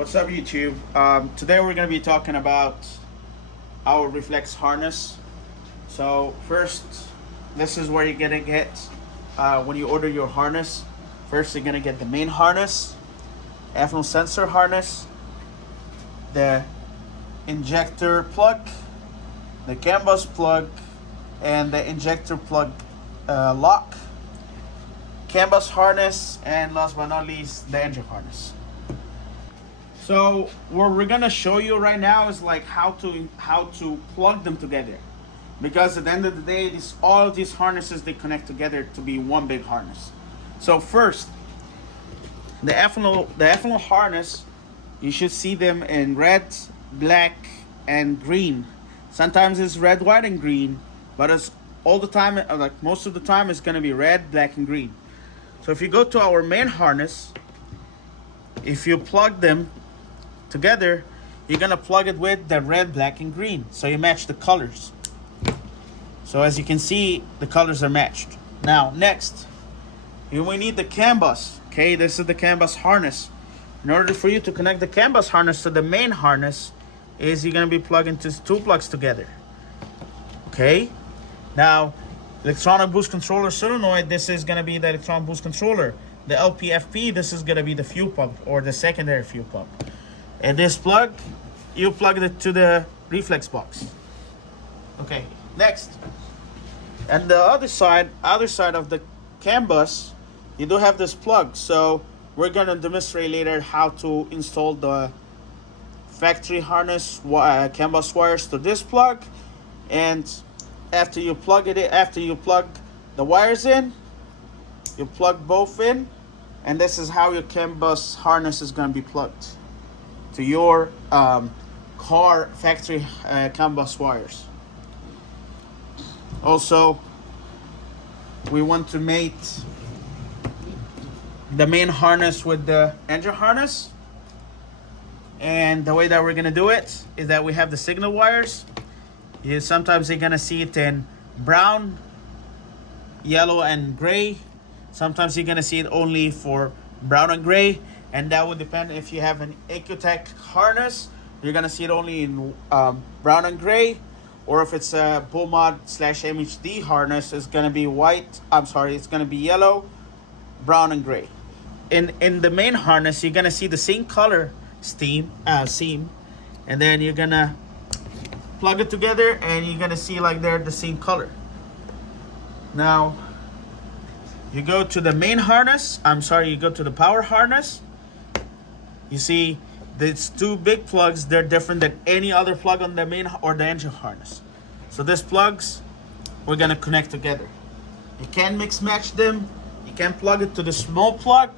What's up, YouTube? Today we're going to be talking about our reflex harness. So first, this is where you're going to get when you order your harness. First, you're going to get the main harness, ethanol sensor harness, the injector plug, the CAN bus plug, and the injector plug lock, CAN bus harness, and last but not least, the engine harness. So what we're gonna show you right now is like how to plug them together, because at the end of the day, all of these harnesses, they connect together to be one big harness. So first, the ethanol harness, you should see them in red, black, and green. Sometimes it's red, white, and green, but it's all the time, like most of the time, it's gonna be red, black, and green. So if you go to our main harness, if you plug them together, you're gonna plug it with the red, black, and green, so you match the colors. So as you can see, the colors are matched. Now next, we need the CAN bus. Okay, this is the CAN bus harness. In order for you to connect the CAN bus harness to the main harness, is you're gonna be plugging two plugs together. Okay, now electronic boost controller solenoid, this is gonna be the electronic boost controller. The LPFP, this is gonna be the fuel pump or the secondary fuel pump. And this plug, you plug it to the reflex box. Okay, next. And the other side of the CAN bus, you do have this plug. So we're gonna demonstrate later how to install the factory harness CAN bus wires to this plug. And after you plug the wires in, you plug both in, and this is how your CAN bus harness is gonna be plugged to your car factory CAN bus wires. Also, we want to mate the main harness with the engine harness, and the way that we're gonna do it is that we have the signal wires. Sometimes you're gonna see it in brown, yellow, and gray. Sometimes you're gonna see it only for brown and gray, and that would depend. If you have an Ecotech harness, you're gonna see it only in brown and gray, or if it's a Bullmod/MHD harness, it's gonna be it's gonna be yellow, brown, and gray. In the main harness, you're gonna see the same color seam, and then you're gonna plug it together, and you're gonna see like they're the same color. Now, you go to the main harness. You go to the power harness. You see, these two big plugs, they're different than any other plug on the main or the engine harness. So these plugs, we're gonna connect together. You can mix match them. You can plug it to the small plug,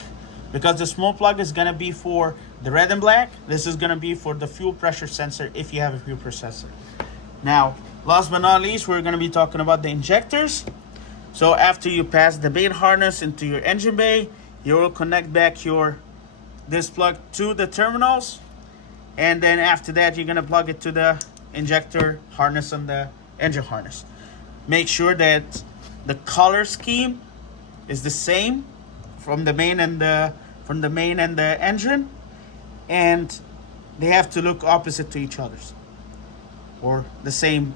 because the small plug is gonna be for the red and black. This is gonna be for the fuel pressure sensor if you have a fuel pressure sensor. Now, last but not least, we're gonna be talking about the injectors. So after you pass the main harness into your engine bay, you will connect back this plug to the terminals, and then after that, you're gonna plug it to the injector harness and the engine harness. Make sure that the color scheme is the same from the main and the engine, and they have to look opposite to each other's, or the same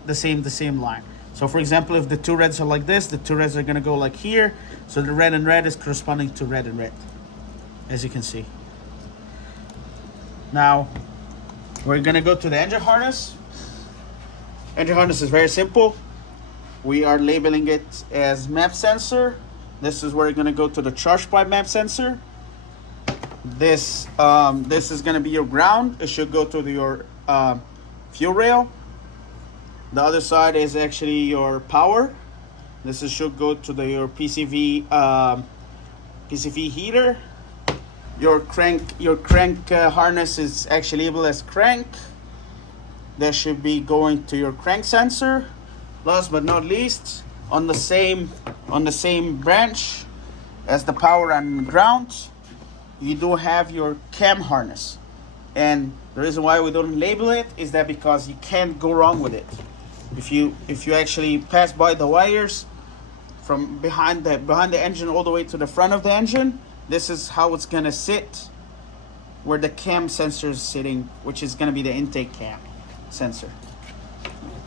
line. So for example, if the two reds are like this, the two reds are gonna go like here. So the red and red is corresponding to red and red, as you can see. Now, we're gonna go to the engine harness. Engine harness is very simple. We are labeling it as map sensor. This is where you're gonna go to the charge pipe map sensor. This is gonna be your ground. It should go to your fuel rail. The other side is actually your power. Should go to your PCV heater. Your crank harness is actually labeled as crank. That should be going to your crank sensor. Last but not least, on the same branch as the power and ground, you do have your cam harness. And the reason why we don't label it is that because you can't go wrong with it. If you actually pass by the wires from behind the engine all the way to the front of the engine, this is how it's gonna sit where the cam sensor is sitting, which is going to be the intake cam sensor.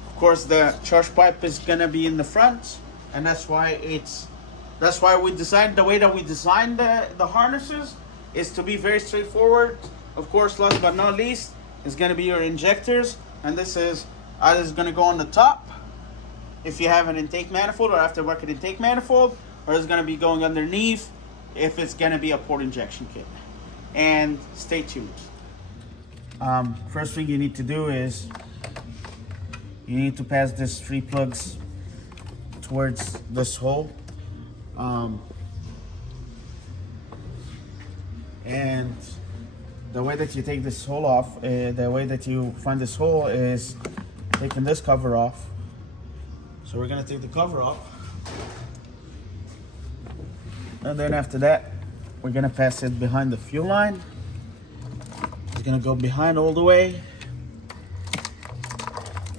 Of course, the charge pipe is going to be in the front, and that's why we designed the way that we designed the harnesses, is to be very straightforward. Of course, last but not least is going to be your injectors, and this is either going to go on the top if you have an intake manifold or aftermarket intake manifold, or it's going to be going underneath if it's going to be a port injection kit. And stay tuned. First thing you need to do is you need to pass these 3 plugs towards this hole. And the way that you take this hole off, the way that you find this hole is taking this cover off. So we're gonna take the cover off. And then after that, we're gonna pass it behind the fuel line. It's gonna go behind all the way.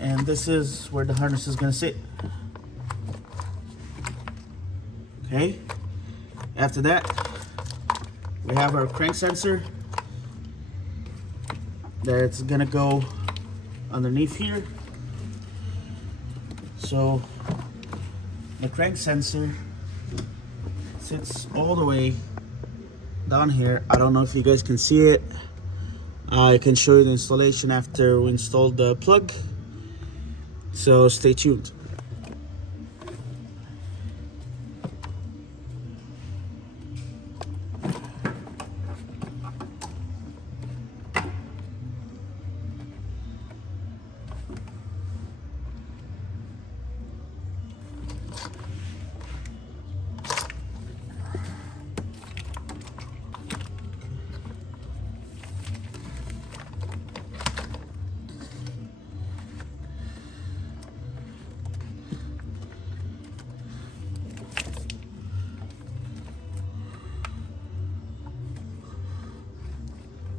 And this is where the harness is gonna sit. Okay. After that, we have our crank sensor that's gonna go underneath here. So the crank sensor sits all the way down here. I don't know if you guys can see it. I can show you the installation after we installed the plug. So stay tuned.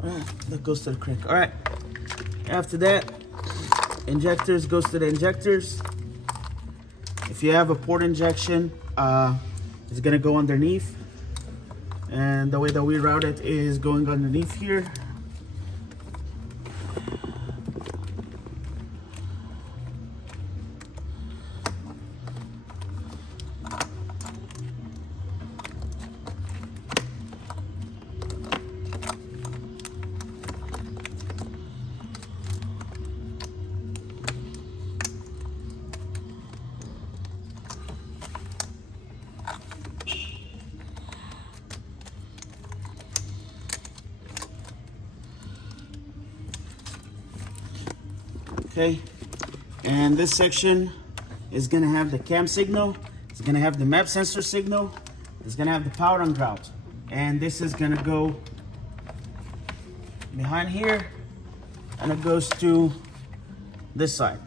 Alright, that goes to the crank. Alright, after that, injectors goes to the injectors. If you have a port injection, it's gonna go underneath. And the way that we route it is going underneath here. Okay, and this section is gonna have the cam signal, it's gonna have the map sensor signal, it's gonna have the power and ground, and this is gonna go behind here, and it goes to this side.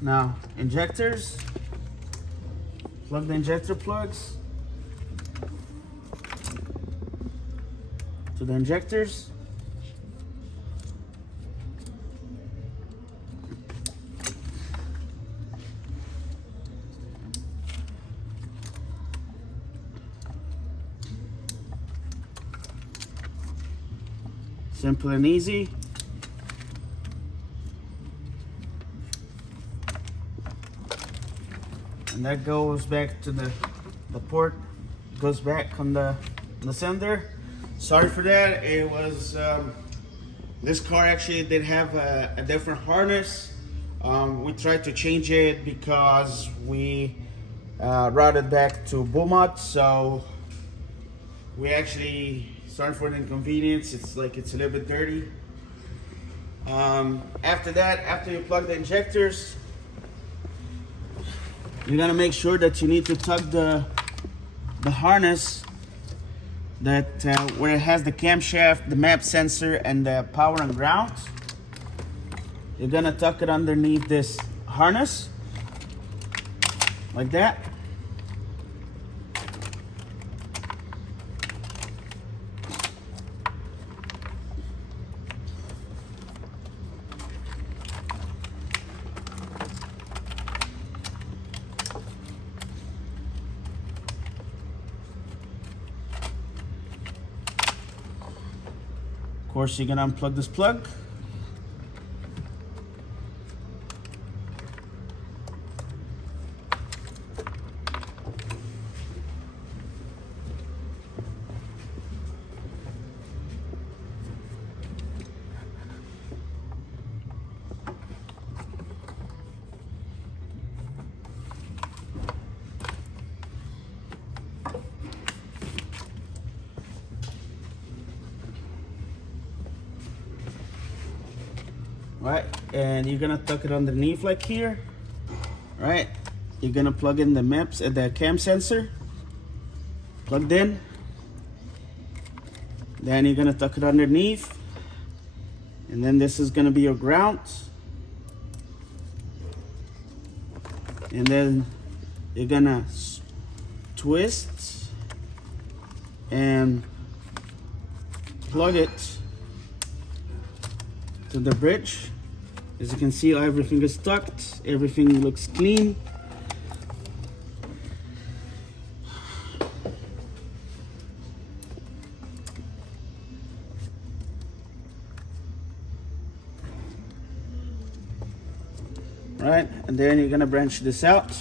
Now, injectors, plug the injector plugs to the injectors. Simple and easy. And that goes back to the port, goes back on the cylinder. Sorry for that. It was this car actually did have a different harness. We tried to change it because we routed back to Beaumont, so we actually, sorry for the inconvenience, it's a little bit dirty. After that, after you plug the injectors, you're gonna make sure that you need to tug the harness that where it has the camshaft, the map sensor, and the power and ground. You're gonna tuck it underneath this harness like that. course, you're gonna unplug this plug. Right, and you're gonna tuck it underneath like here. Right, you're gonna plug in the maps and the cam sensor plugged in. Then you're gonna tuck it underneath, and then this is gonna be your ground. And then you're gonna twist and plug it to the bridge. As you can see, everything is tucked, everything looks clean. Right, and then you're gonna branch this out.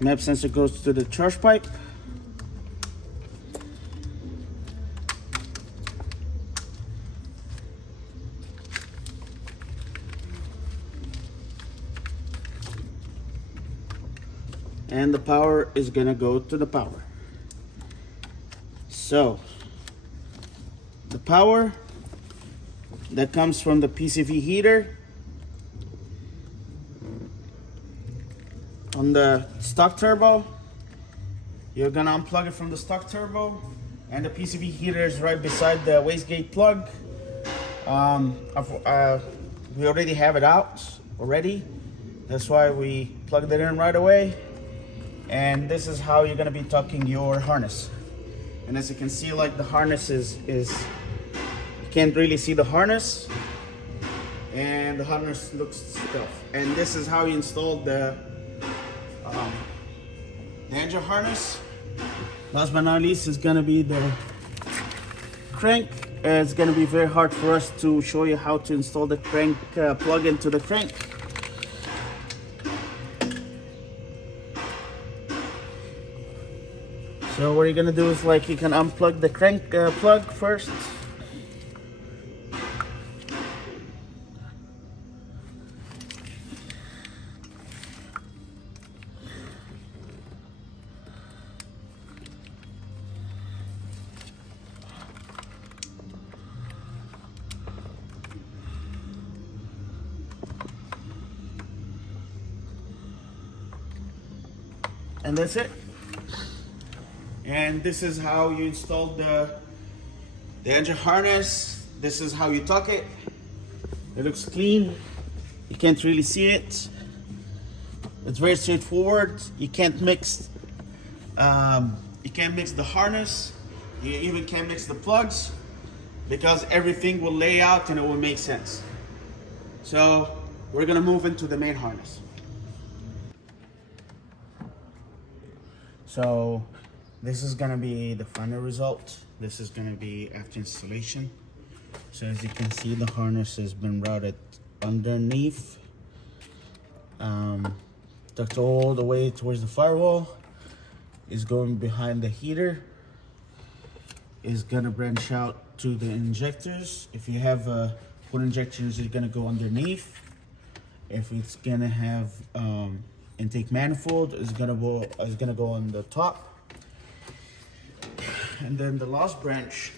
Map sensor goes to the charge pipe. And the power is gonna go to the power. So the power that comes from the PCV heater on the stock turbo, you're gonna unplug it from the stock turbo, and the PCV heater is right beside the wastegate plug. We already have it out already, that's why we plugged it in right away. And this is how you're gonna be tucking your harness. And as you can see, like the harness is you can't really see the harness, and the harness looks stuff. And this is how you install the engine harness. Last but not least is gonna be the crank. It's gonna be very hard for us to show you how to install the crank plug into the crank. So what you're gonna do is, like, you can unplug the crank plug first. And that's it. And this is how you install the engine harness. This is how you tuck it. It looks clean. You can't really see it. It's very straightforward. You can't mix the harness. You even can't mix the plugs, because everything will lay out and it will make sense. So we're gonna move into the main harness. So this is gonna be the final result. This is gonna be after installation. So as you can see, the harness has been routed underneath, tucked all the way towards the firewall, is going behind the heater, is gonna branch out to the injectors. If you have full injectors, it's gonna go underneath. If it's gonna have intake manifold, is gonna go on the top. And then the last branch,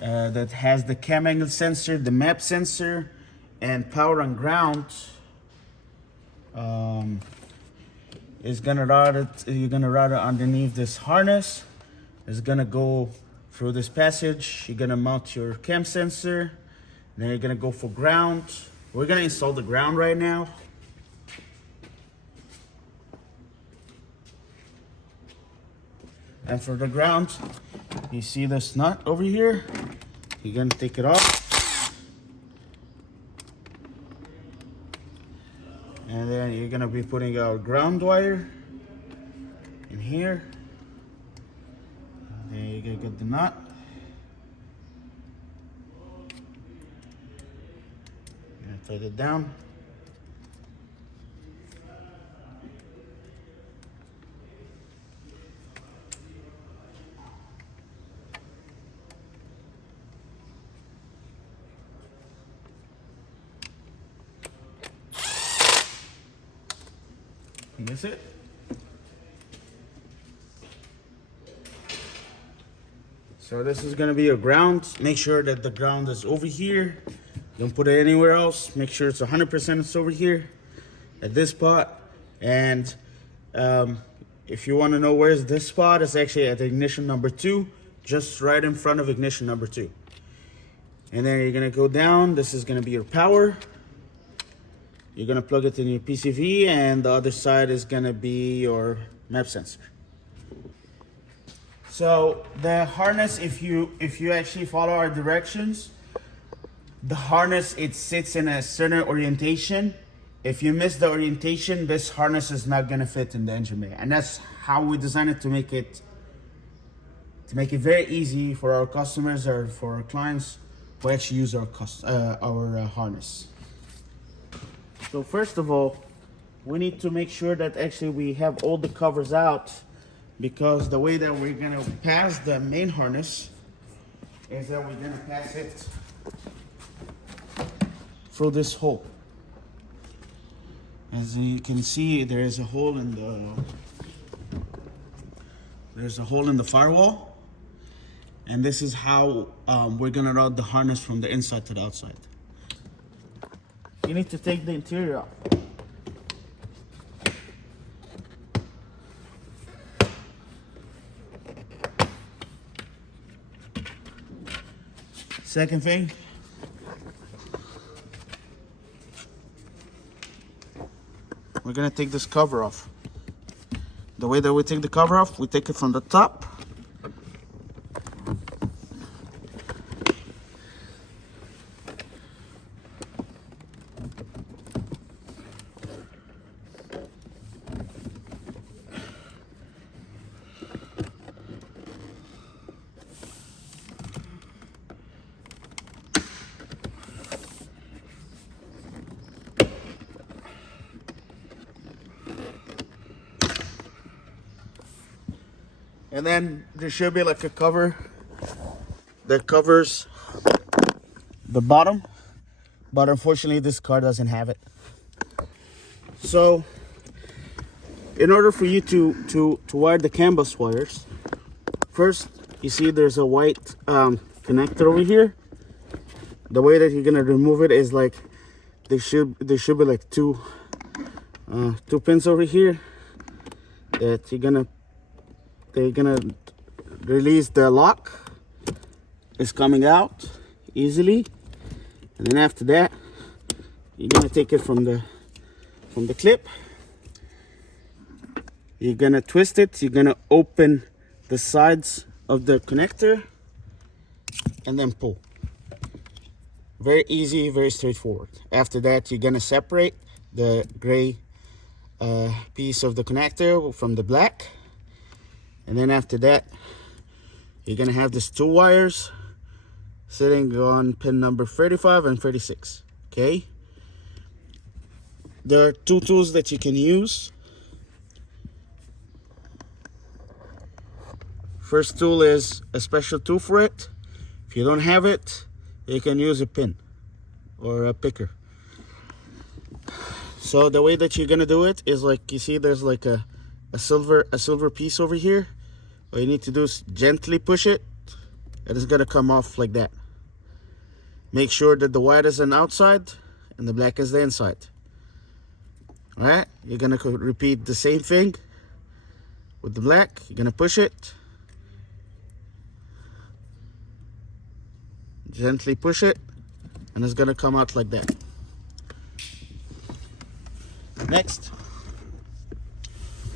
that has the cam angle sensor, the map sensor, and power and ground, is gonna route it. You're gonna route it underneath this harness. It's gonna go through this passage. You're gonna mount your cam sensor. Then you're gonna go for ground. We're gonna install the ground right now. And for the ground, you see this nut over here. You're gonna take it off. And then you're gonna be putting our ground wire in here. And get the nut. Tighten it down. And that's it. So this is gonna be your ground. Make sure that the ground is over here. Don't put it anywhere else. Make sure it's 100% it's over here at this spot. And if you want to know where's this spot, it's actually at ignition number 2, just right in front of ignition number 2. And then you're gonna go down. This is gonna be your power. You're gonna plug it in your PCV, and the other side is gonna be your map sensor. So the harness, if you actually follow our directions, the harness, it sits in a certain orientation. If you miss the orientation, this harness is not gonna fit in the engine bay, and that's how we designed it to make it very easy for our customers or for our clients who actually use our harness. So first of all, we need to make sure that actually we have all the covers out, because the way that we're gonna pass the main harness is that we're gonna pass it through this hole. As you can see, there is a hole in the firewall, and this is how we're gonna route the harness from the inside to the outside. You need to take the interior off. Second thing, we're gonna take this cover off. The way that we take the cover off, we take it from the top. And then there should be like a cover that covers the bottom, but unfortunately this car doesn't have it. So in order for you to wire the CAN bus wires, first you see there's a white connector over here. The way that you're gonna remove it is like there should be like two pins over here that they're gonna release the lock. It's coming out easily, and then after that you're gonna take it from the clip. You're gonna twist it. You're gonna open the sides of the connector and then pull. Very easy, very straightforward. After that, you're gonna separate the gray piece of the connector from the black. And then after that, you're gonna have these two wires sitting on pin number 35 and 36, okay? There are two tools that you can use. First tool is a special tool for it. If you don't have it, you can use a pin or a picker. So the way that you're gonna do it is like, you see there's like a silver piece over here. All you need to do is gently push it, and it's gonna come off like that. Make sure that the white is on the outside and the black is the inside. All right, you're gonna repeat the same thing with the black. You're gonna push it, gently push it, and it's gonna come out like that. Next,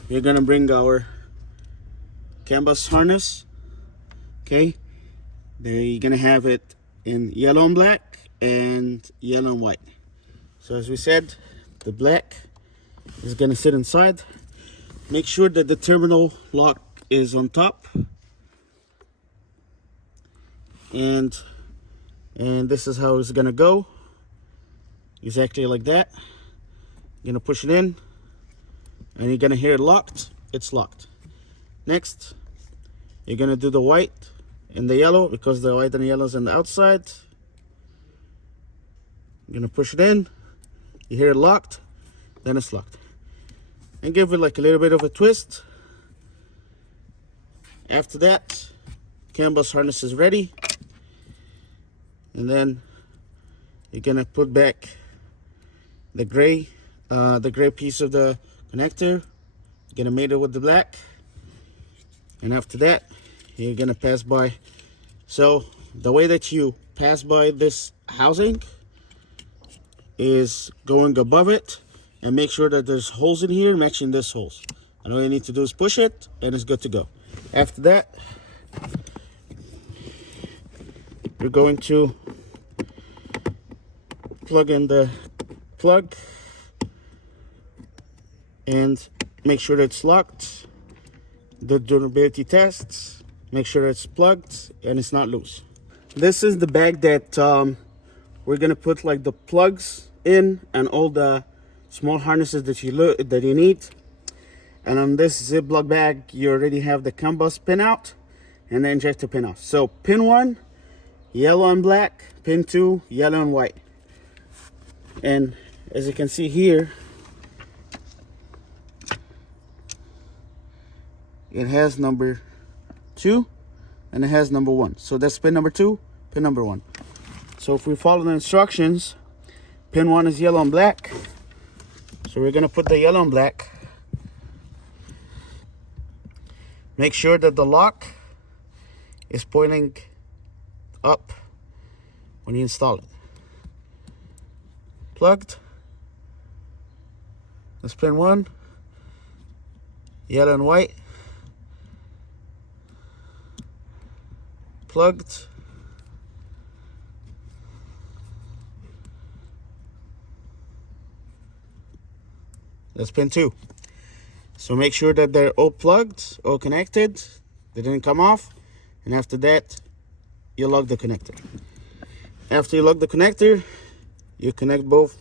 we're gonna bring our CAN bus harness. Okay, there you're gonna have it in yellow and black and yellow and white. So as we said, the black is gonna sit inside. Make sure that the terminal lock is on top. and this is how it's gonna go, exactly like that. You're gonna push it in, and you're gonna hear it locked. It's locked. Next, you're gonna do the white and the yellow, because the white and the yellow is on the outside. You're gonna push it in, you hear it locked, then it's locked, and give it like a little bit of a twist. After that, CAN bus harness is ready, and then you're gonna put back the gray piece of the connector. You're gonna mate it with the black, and after that, you're gonna pass by. So the way that you pass by this housing is going above it, and make sure that there's holes in here matching this holes. And all you need to do is push it, and it's good to go. After that, you're going to plug in the plug and make sure that it's locked. The durability tests, make sure it's plugged and it's not loose. This is the bag that we're gonna put like the plugs in and all the small harnesses that you need. And on this Ziploc bag, you already have the CAN bus pin out and the injector pin out. So pin 1, yellow and black. Pin 2, yellow and white. And as you can see here, it has number 2 and it has number 1. So that's pin number 2, pin number 1. So if we follow the instructions, pin 1 is yellow and black. So we're gonna put the yellow and black. Make sure that the lock is pointing up when you install it. Plugged. That's pin 1, yellow and white. Plugged. That's pin 2. So make sure that they're all plugged, all connected. They didn't come off. And after that, you lock the connector. After you lock the connector, you connect both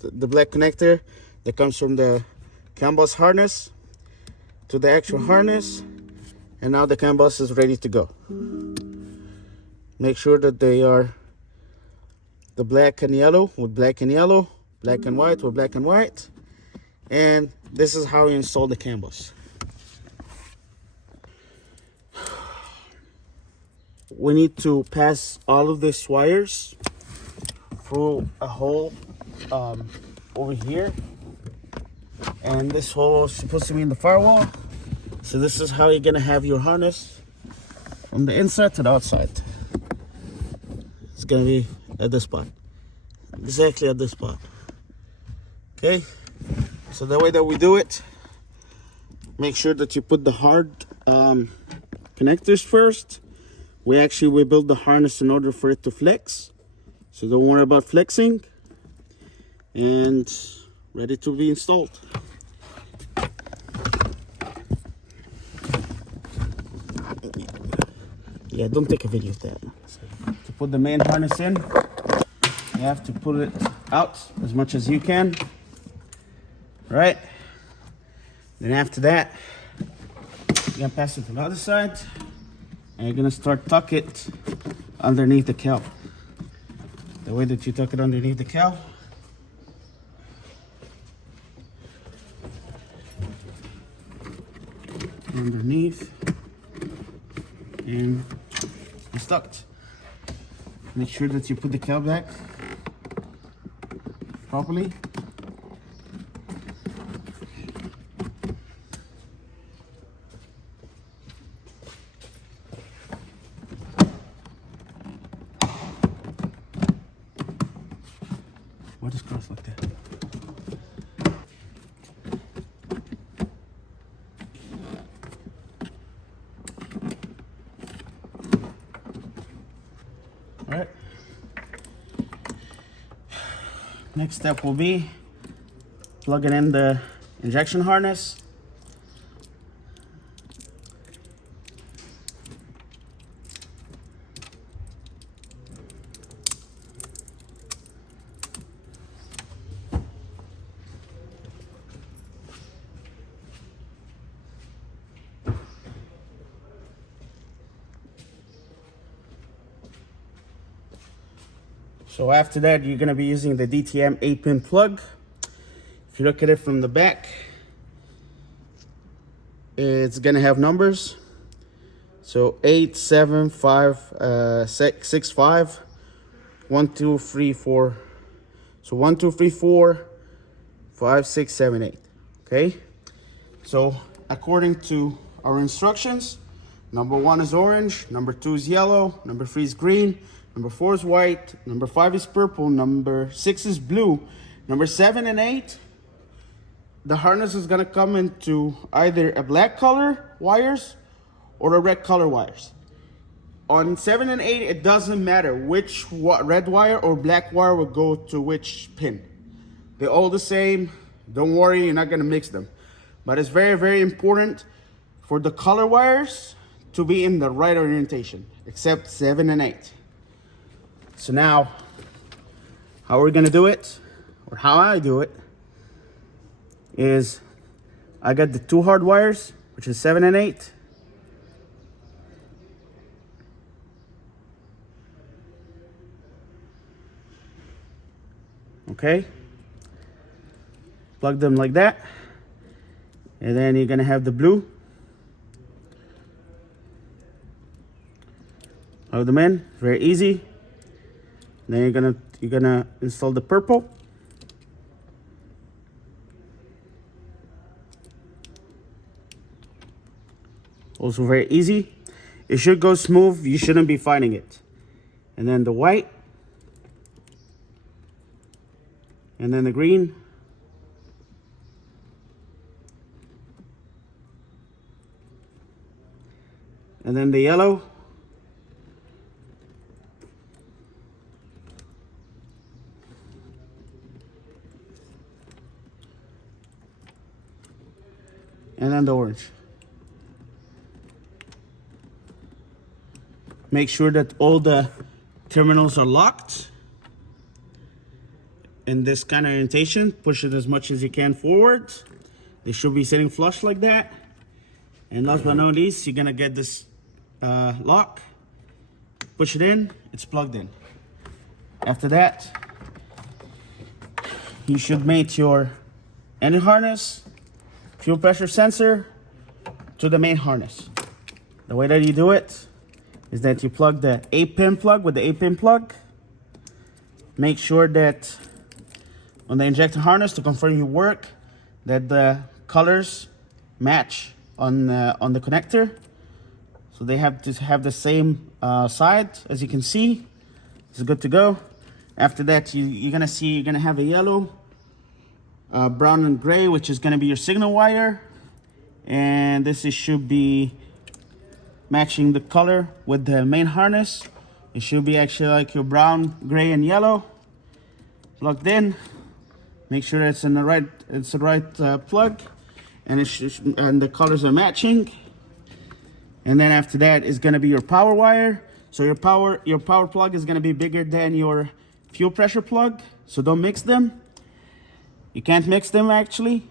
the black connector that comes from the CAN bus harness to the actual harness. And now the CAN bus is ready to go. Make sure that they are the black and yellow with black and yellow, black and white with black and white. And this is how you install the CAN bus. We need to pass all of these wires through a hole over here. And this hole is supposed to be in the firewall. So this is how you're gonna have your harness from the inside to the outside. It's gonna be at this spot, exactly at this spot. Okay, so the way that we do it, make sure that you put the hard connectors first. We build the harness in order for it to flex, so don't worry about flexing. And ready to be installed. Yeah, don't take a video of that. To put the main harness in, you have to pull it out as much as you can, right? Then after that, you're gonna pass it to the other side, and you're gonna start tuck it underneath the cowl. The way that you tuck it underneath the cowl, underneath, and it's tucked. Make sure that you put the cowl back properly. What is crossed like that? All right. Next step will be plugging in the injection harness. So after that, you're gonna be using the DTM 8-pin plug. If you look at it from the back, it's gonna have numbers. So 8, 7, 5, 6, 5, 1, 2, 3, 4. So 1, 2, 3, 4, 5, 6, 7, 8. Okay. So according to our instructions, number 1 is orange, number 2 is yellow, number 3 is green, number 4 is white, number 5 is purple, number 6 is blue, number 7 and 8. The harness is gonna come into either a black color wires or a red color wires. On 7 and 8, it doesn't matter which red wire or black wire will go to which pin. They're all the same. Don't worry, you're not gonna mix them. But it's very, very important for the color wires to be in the right orientation, except 7 and 8. So now, how we're gonna do it, or how I do it, is I got the 2 hard wires, which is 7 and 8. Okay, plug them like that, and then you're gonna have the blue. Plug them in, very easy. Then you're gonna install the purple. Also very easy. It should go smooth. You shouldn't be fighting it. And then the white. And then the green. And then the yellow. And then the orange. Make sure that all the terminals are locked in this kind of orientation. Push it as much as you can forward. They should be sitting flush like that. And last but not least, you're gonna get this lock. Push it in, it's plugged in. After that, you should mate your end harness, fuel pressure sensor to the main harness. The way that you do it is that you plug the 8-pin plug with the 8-pin plug. Make sure that on the injector harness, to confirm your work, that the colors match on the connector. So they have to have the same side. As you can see, it's good to go. After that, you're gonna have a yellow, brown and gray, which is gonna be your signal wire. And should be matching the color with the main harness. It should be actually like your brown, gray, and yellow. Plugged in. Make sure it's in the right plug, and and the colors are matching. And then after that is going to be your power wire. So your power plug is going to be bigger than your fuel pressure plug. So don't mix them. You can't mix them actually.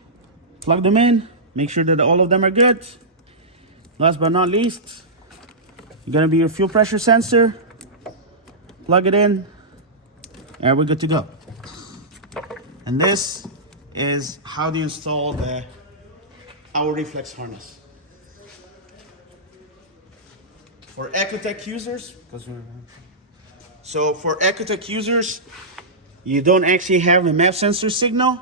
Plug them in. Make sure that all of them are good. Last but not least, you're going to be your fuel pressure sensor. Plug it in, and we're good to go. And this is how to install our reflex harness. For Ecotech users, for Ecotech users, you don't actually have a map sensor signal,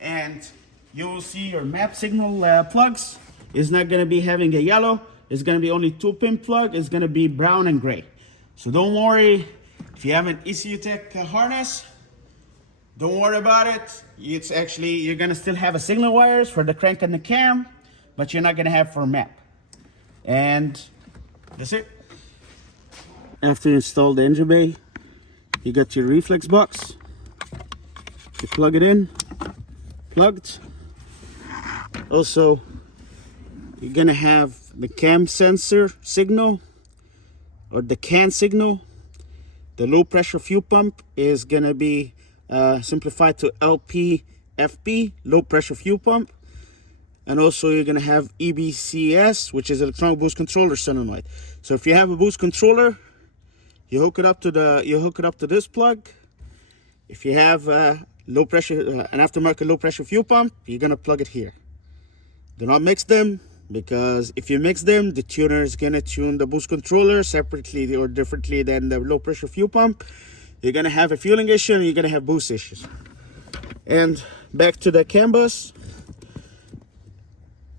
and you will see your map signal plugs is not going to be having a yellow. It's going to be only 2-pin plug. It's going to be brown and gray. So don't worry if you have an ECUtech harness. Don't worry about it. It's actually, you're gonna still have a signal wires for the crank and the cam, but you're not gonna have for map. And that's it. After you install the engine bay, you got your reflex box. You plug it in, plugged. Also, you're gonna have the cam sensor signal, or the CAN signal. The low pressure fuel pump is gonna be simplified to LPFP, low pressure fuel pump. And also you're gonna have EBCS, which is electronic boost controller solenoid. So if you have a boost controller, You hook it up to this plug. If you have low pressure, an aftermarket low pressure fuel pump, you're gonna plug it here. Do not mix them, because if you mix them, the tuner is gonna tune the boost controller separately or differently than the low pressure fuel pump. You're gonna have a fueling issue and you're gonna have boost issues. And back to the CAN bus.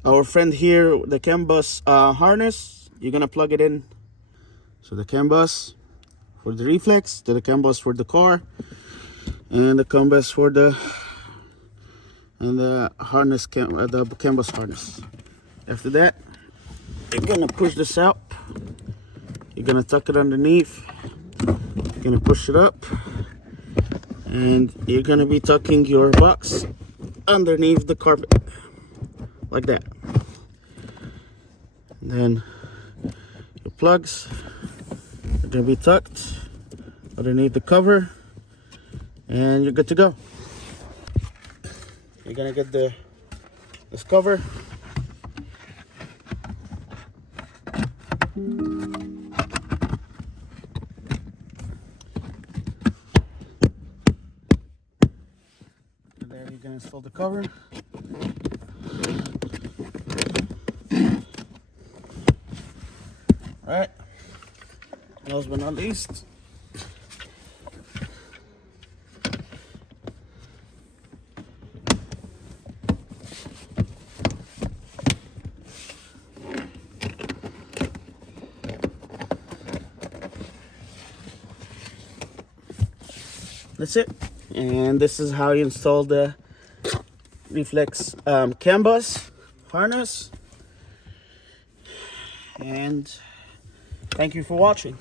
Our friend here, the CAN bus harness, you're gonna plug it in. So the CAN bus for the reflex, to the CAN bus for the car, and the CAN bus for the harness, the CAN bus harness. After that, you're gonna push this out. You're gonna tuck it underneath. You're gonna push it up, and you're gonna be tucking your box underneath the carpet like that. And then your plugs are gonna be tucked underneath the cover, and you're good to go. You're gonna get this cover. And there you're gonna install the cover. All right. Last but not least, that's it. And this is how you install the reflex CAN bus harness. And thank you for watching.